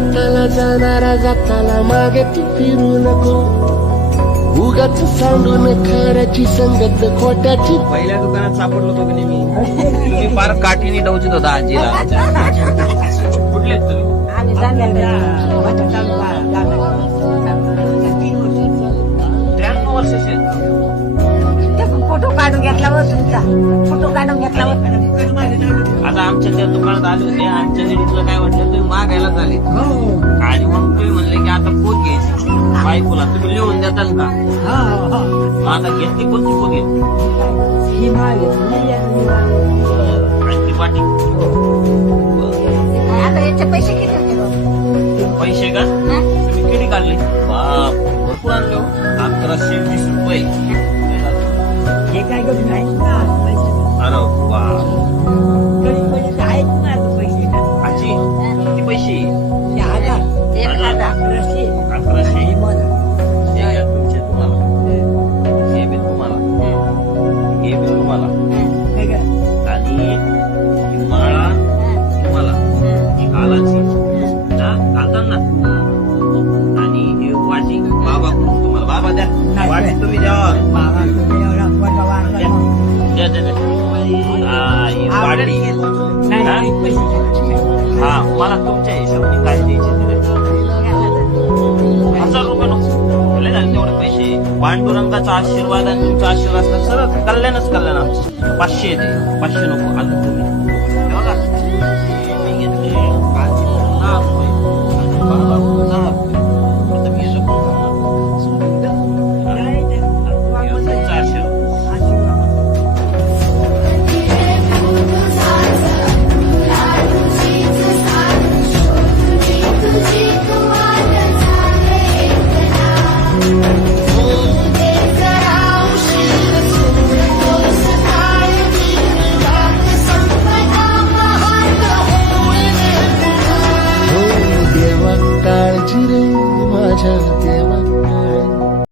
स्वतःला जाणारा जाताला मागे तू फिरू नको, उगाच सांडून खऱ्याची संगत खोट्याची. पहिल्या दुकानात सापडलो होतो की नाही मी, तुम्ही फार काठीने डवचित होता आजीला. कुठले आहेत तुम्ही? 93 वर्षाचे आहेत. फोटो काढून घेतला फोटो काढून घेतला. आता आमच्या त्या दुकानात आले होते, आमच्या लेडीजला काय वाटलं, तुम्ही मागायला झाले आणि मग तुम्ही म्हणले की आता पोत घ्यायची बायकोला, तुम्ही लिहून देताल का? आता घेतली कोणती पोत घेतली? आणि ती पाठी आता याचे पैसे किती होते? पैसे का तुम्ही किती काढले? बाप, भरपूर आणले हो. 1120 रुपये. हे काय करून नाही अरे बाप. आहेत ना पैसे. आजी किती पैसे? 1100. 1100. हे घ्या तुमचे तुम्हाला, हे बी तुम्हाला, हे बी तुम्हाला, आणि ही माळा तुम्हाला, ही घालाची घालतात ना, आणि हे वाटी बाबा तुम्हाला. बाबा द्या वाटी, तुम्ही द्या. द्या द्या द्या. हा, ही वाटी. हा, मला तुमच्या हिशोबाने काय द्यायचे ते द्या. 1000 रुपये नको, लय झाले तेवढे पैसे. पांडुरंगाचा आशीर्वाद आणि तुमचा आशीर्वाद असला सर कल्याणच कल्याण आमचं. 500 दे, 500 नको. अजून तुम्ही हे बघा, हे मी घेतले